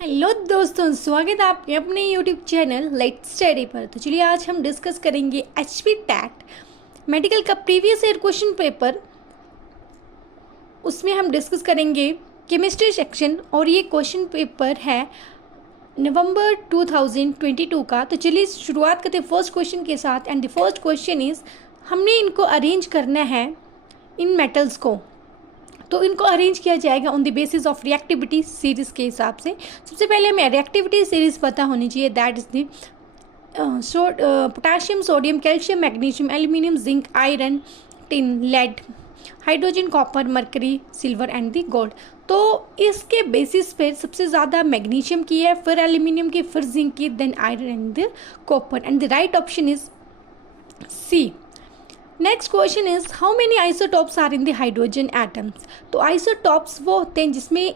Hello दोस्तों, स्वागत है आपके अपने यूट्यूब चैनल लेट्स स्टडी पर। तो चलिए आज हम डिस्कस करेंगे एचपी टैट मेडिकल का प्रीवियस ईयर क्वेश्चन पेपर। उसमें हम डिस्कस करेंगे केमिस्ट्री सेक्शन और ये क्वेश्चन पेपर है नवंबर 2022 का। तो चलिए शुरुआत करते हैं फर्स्ट क्वेश्चन के साथ। And the first question is, हमने इनको अरेंज करना है इन मेटल्स को। तो इनको अरेंज किया जाएगा on the basis of reactivity series के हिसाब से। सबसे पहले हमें रिएक्टिविटी सीरीज पता होनी चाहिए, that is the potassium, sodium, calcium, magnesium, aluminium, zinc, iron, tin, lead, hydrogen, copper, mercury, silver and the gold. तो इसके बेसिस पे सबसे ज़्यादा मैग्नीशियम की है, फिर एल्यूमिनियम की, फिर जिंक की, then iron and the copper. And the right option is C. Next question is, how many isotopes are in the hydrogen atoms. तो आइसोटॉप्स वो होते हैं जिसमें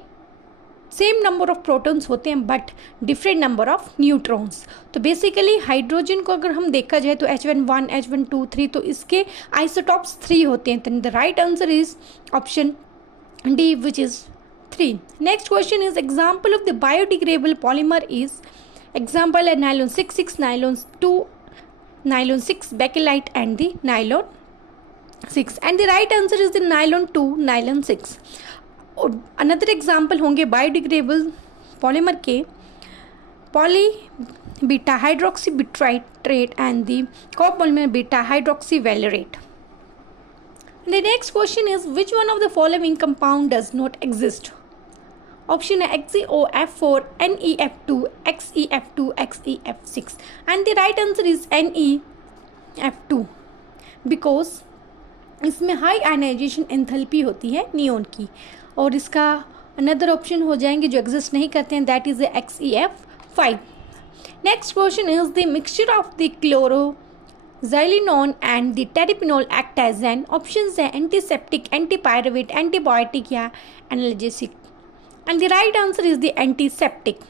सेम नंबर ऑफ प्रोटॉन्स होते हैं but different number of neutrons. तो basically hydrogen को अगर हम देखा जाए तो H1 H1 3, तो इसके आइसोटॉप्स 3 होते हैं। तो the right answer is option D which is 3। Next question is, example of the biodegradable polymer is, example है nylon 6, nylon 2, nylon 6, bakelite and the nylon 6, and the right answer is the nylon 2, nylon 6. और another example होंगे biodegradable polymer के, poly beta hydroxy butyrate and the copolymer beta hydroxy valerate. The next question is, which one of the following compound does not exist? Option है XeO4, NeF2, XeF2, XeF6 and the right answer is NeF2 because इसमें high ionization enthalpy होती है neon की। और इसका another option हो जाएंगे जो एग्जिस्ट नहीं करते हैं, that is XeF5। Next question is, the mixture of the chloroxylenol and the terpineol act as an, options है एंटीसेप्टिक, एंटीपायरुवेट, एंटीबायोटिक या analgesic. And the right answer is the antiseptic.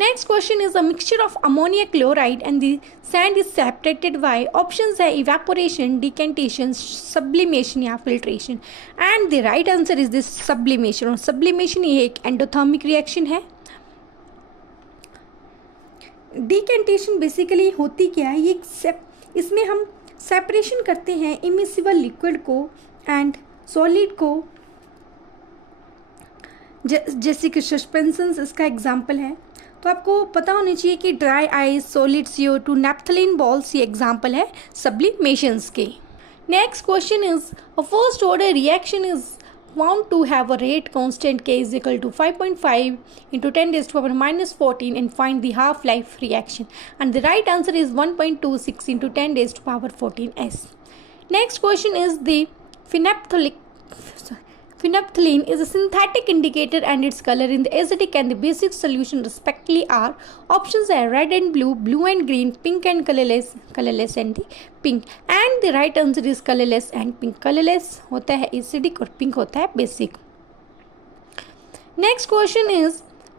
Next question is, a mixture of ammonia chloride and the sand is separated by, options है evaporation, decantation, sublimation या filtration। and the right answer is this sublimation। और sublimation ये एक endothermic reaction है। decantation basically होती क्या है, ये इसमें हम सेपरेशन करते हैं इमिसिबल लिक्विड को एंड सॉलिड को, जैसे कि सस्पेंशंस इसका एग्जाम्पल है। तो आपको पता होनी चाहिए कि dry ice, solid CO2, naphthalene balls ये एग्जाम्पल है सब्लिमेशंस के। Next question is, a first order reaction is found to have a rate constant K is equal to 5.5 into 10⁻⁻14 and find the half life reaction, and the right answer is 1.26 into 10⁻14 S। Next question is, the phenolphthalein is a synthetic indicator and its color in the acidic and the basic solution respectively are, options are red and blue, blue and green, pink and colorless and the pink, and the right answer is colorless and pink। colorless होता है acidic और pink होता है basic। Next question is,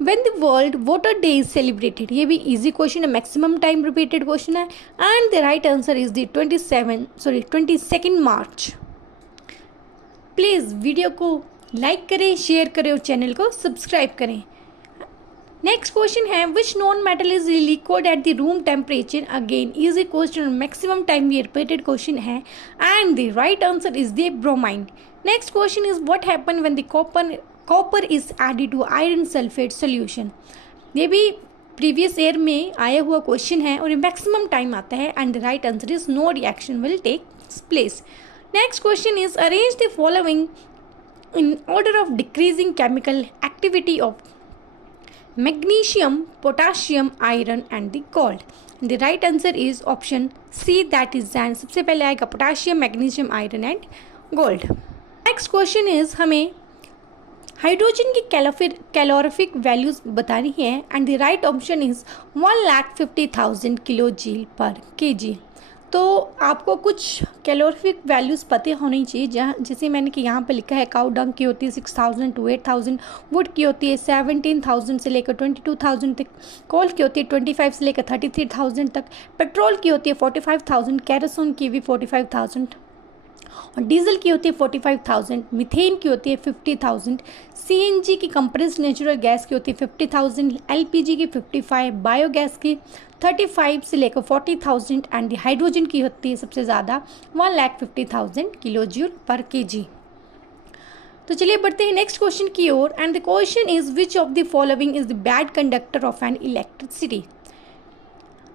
when the world water day is celebrated, ये भी easy question है, maximum time repeated question है, and the right answer is the 22nd March। Please video को लाइक करें, शेयर करें और चैनल को सब्सक्राइब करें। नेक्स्ट क्वेश्चन है, which non metal is liquid at the room temperature. Again easy question, maximum time ये repeated question है, and the right answer is the bromine. Next question is, what happen when the copper is added to iron sulphate solution. ये भी previous year में आया हुआ question है और ये मैक्सिमम टाइम आता है, and the right answer is no reaction will take place. Next question is, arrange the following in order of decreasing chemical activity of magnesium, potassium, iron and the gold। And the right answer is option C, that is and सबसे पहले आएगा potassium, magnesium, iron and gold। Next question is, हमें hydrogen की calorific values बतानी है, and the right option is 1,50,000 kilo joule पर kg। तो आपको कुछ कैलोरीफिक वैल्यूज़ पते होनी चाहिए, जहाँ जैसे मैंने कि यहाँ पे लिखा है, काउ डंग की होती है 6,000 to 8,000, वुड की होती है 17,000 से लेकर 22,000 तक, कोल की होती है 25 से लेकर 33,000 तक, पेट्रोल की होती है 45,000, कैरोसिन की भी 45,000 और डीजल की होती है 45,000, मीथेन की होती है 50,000, सीएनजी की कंप्रेस्ड नेचुरल गैस की होती है 50,000, एलपीजी की 55, बायोगैस की 35 से लेकर 40,000 एंड हाइड्रोजन की होती है सबसे ज़्यादा 1,50,000 किलो जूल पर केजी। तो चलिए बढ़ते हैं नेक्स्ट क्वेश्चन की ओर and the question is which of the following is the bad conductor of an electricity.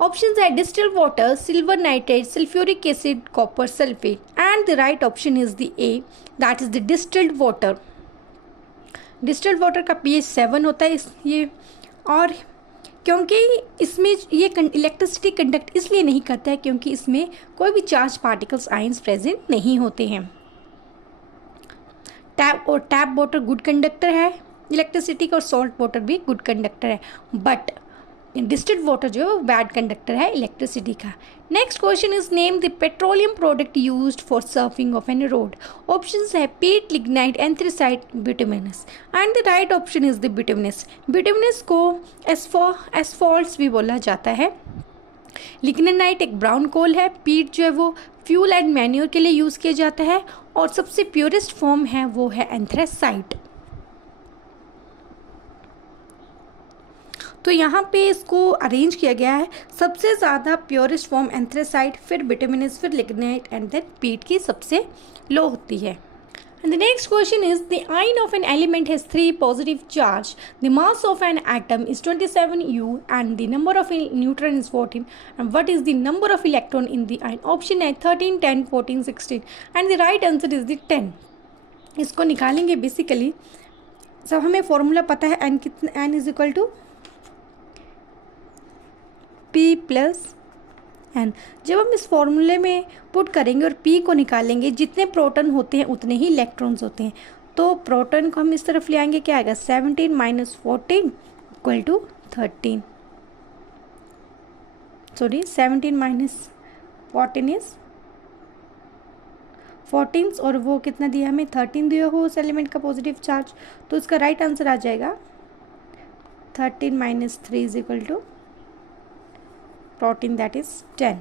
Options are distilled water, silver nitrate, sulfuric acid, copper sulfate, and the right option is the A, that is the distilled water. Distilled water का pH 7 होता है ये, और क्योंकि इसमें ये electricity conduct इसलिए नहीं करता है क्योंकि इसमें कोई भी चार्ज पार्टिकल्स आयंस प्रेजेंट नहीं होते हैं। टैप वाटर गुड कंडक्टर है इलेक्ट्रिसिटी का, और सॉल्ट वाटर भी गुड कंडक्टर है, बट डिस्टिल्ड वाटर जो है वो बैड कंडक्टर है इलेक्ट्रिसिटी का। Next question is name the petroleum product used for surfing of an road. Options है peat, lignite, anthracite, bituminous, and the right option is the bituminous. Bituminous को asphalts भी बोला जाता है। लिग्नाइट एक brown कोल है, पीट जो है वो फ्यूल एंड मैन्योर के लिए यूज़ किया जाता है, और सबसे प्योरेस्ट फॉर्म है वो है एंथ्रेसाइट। तो यहाँ पे इसको अरेंज किया गया है, सबसे ज़्यादा प्योरेस्ट फॉर्म एंथ्रेसाइट, फिर बिटुमिनस, फिर लिग्नाइट एंड देन पीट की सबसे लो होती है। And the next question is the ion of an element has 3 positive charge, the mass of an atom is 27 U and the number of neutron is 14 and what is the number of electron in the ion. Option है 13, 10, 14, 16 and the right answer is the 10। इसको निकालेंगे basically, सब हमें formula पता है, N कितना, N is equal to P plus N. जब हम इस फॉर्मूले में पुट करेंगे और P को निकालेंगे, जितने प्रोटॉन होते हैं उतने ही इलेक्ट्रॉन्स होते हैं, तो प्रोटॉन को हम इस तरफ ले आएंगे, क्या आएगा 17 minus 14 equal to 13, sorry 17 minus 14 is 14 और वो कितना दिया हमें 13 दिया हो उस एलिमेंट का पॉजिटिव चार्ज, तो उसका राइट आंसर आ जाएगा 13 minus 3 is equal to protein, that is 10.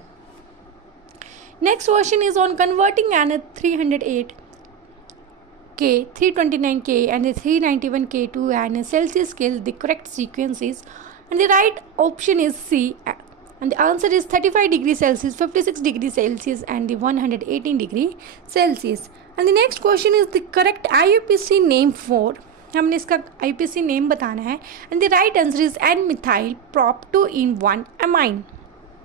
Next question is on converting an 308K, 329K and the 391K to an Celsius scale. The correct sequence is, and the right option is C, and the answer is 35 degrees Celsius, 56 degrees Celsius and the 118 degree Celsius. And the next question is the correct IUPAC name for, हमने इसका IUPAC name बताना है, and the right answer is N-methyl prop 2-in-1 amine.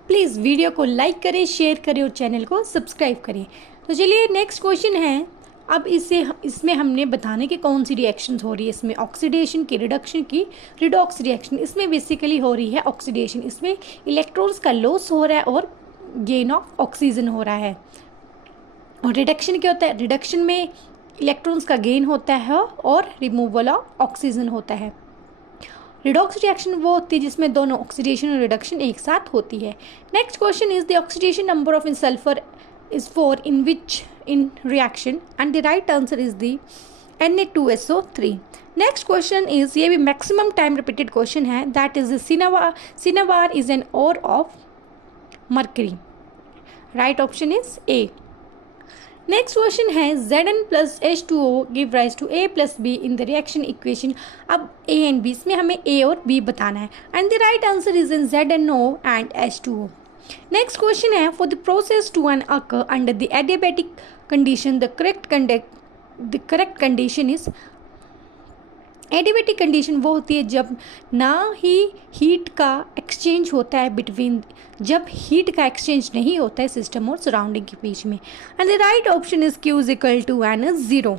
Please video को like करें, share करें और channel को subscribe करें। तो चलिए नेक्स्ट क्वेश्चन है, अब इसमें हमने बताने की कौन सी रिएक्शंस हो रही है। इसमें ऑक्सीडेशन की, रिडक्शन की, रिडॉक्स रिएक्शन, इसमें बेसिकली हो रही है ऑक्सीडेशन। इसमें इलेक्ट्रॉन्स का लॉस हो रहा है और गेन ऑफ ऑक्सीजन हो रहा है। और रिडक्शन क्या होता है, रिडक्शन में इलेक्ट्रॉन्स का गेन होता है और रिमूवल ऑफ ऑक्सीजन होता है। रिडॉक्स रिएक्शन वो होती है जिसमें दोनों ऑक्सीडेशन और रिडक्शन एक साथ होती है। Next question is the oxidation number of in sulphur is 4 in which in reaction, and the right answer is the Na2SO3। Next question is, ये भी मैक्सिमम टाइम रिपीटेड क्वेश्चन है, that is the cinnabar is an ore of mercury. Right option is A. Next question है Zn plus H2O give rise to A plus B in the reaction equation. अब A and B, इसमें हमें A और B बताना है, and the right answer is in ZnO and H2O। Next question है, for the process to an occur under the adiabatic condition the correct condition is. Adiabatic condition वो होती है जब ना ही हीट का एक्सचेंज होता है बिटवीन, जब हीट का एक्सचेंज नहीं होता है सिस्टम और सराउंडिंग के बीच में, and the right option is Q is equal to N0।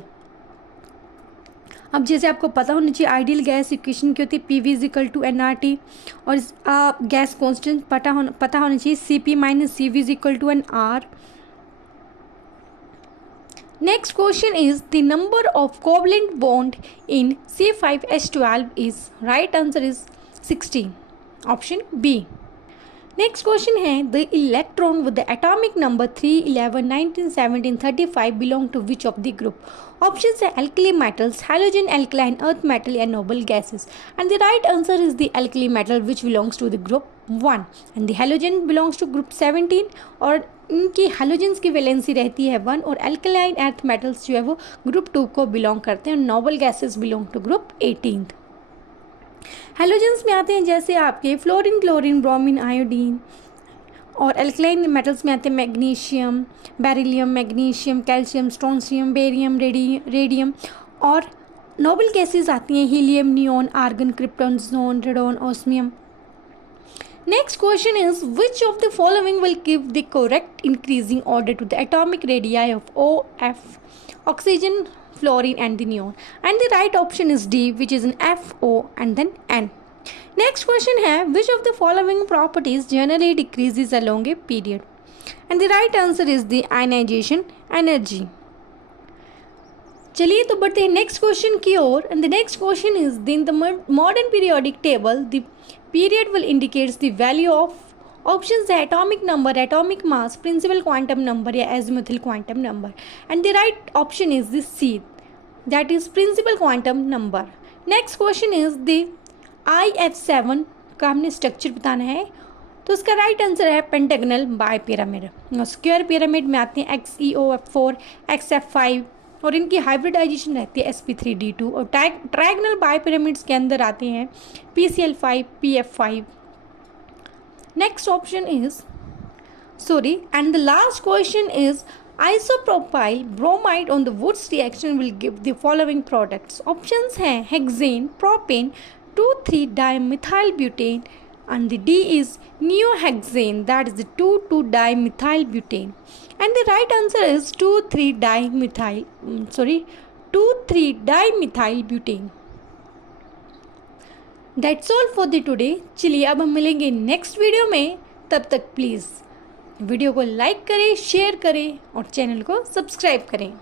अब जैसे आपको पता होना चाहिए आइडियल गैस इक्वेशन की होती है PV is equal to nRT, और गैस कॉन्स्टेंट पता होना चाहिए CP minus CV is equal to NR। Next question is the number of covalent bond in C5H12 is, right answer is 16, option B. Next question है, the electron with the atomic number 3, 11, 19, 17, 35 belong to which of the group? Options है alkali metals, halogen, alkaline, earth metal and noble gases, and the right answer is the alkali metal which belongs to the group 1, and the halogen belongs to group 17 और इनकी halogens की valency रहती है 1 और alkaline earth metals जो है वो group 2 को बिलोंग करते हैं। Noble gases belong to group 18। Halogens में आते हैं जैसे आपके फ्लोरीन, क्लोरीन, ब्रोमीन, आयोडीन, और एल्कलाइन मेटल्स में आते हैं magnesium, beryllium, magnesium, calcium, strontium, barium, radium. और नोबल गैसेस आती हैं helium, neon, argon, krypton, xenon, radon, osmium. Next question is, which of the following will give the correct increasing order to the atomic radii of O, F, oxygen, fluorine and the neon? And the right option is D, which is an F, O and then N. Next question है, which of the following properties generally decreases along a period? And the right answer is the ionization energy. चलिए तो बढ़ते हैं next question की ओर। And the next question is in the modern periodic table the period will indicates the value of options है atomic number, atomic mass, principal quantum number या azimuthal quantum number. And the right option is the C, that is principal quantum number. Next question is the IF7 का हमने structure बताना है, तो उसका right answer है pentagonal bi pyramid. Square pyramid में आते हैं XeOF4, XF5 और इनकी हाइब्रिडाइजेशन रहती है sp3d2। और ट्रायगनल बाई पिरामिड्स के अंदर आते हैं PCl5, PF5। Next option is and the last question is isopropyl bromide on the Wurtz reaction will give the following products. Options हैं hexane, propane, 2,3-dimethylbutane and the D is neohexane, that is the 2,2-dimethylbutane. And the right answer is 2,3-dimethylbutane. That's all for the today. चलिए अब हम मिलेंगे next video में, तब तक please video को like करें, शेयर करें और चैनल को सब्सक्राइब करें।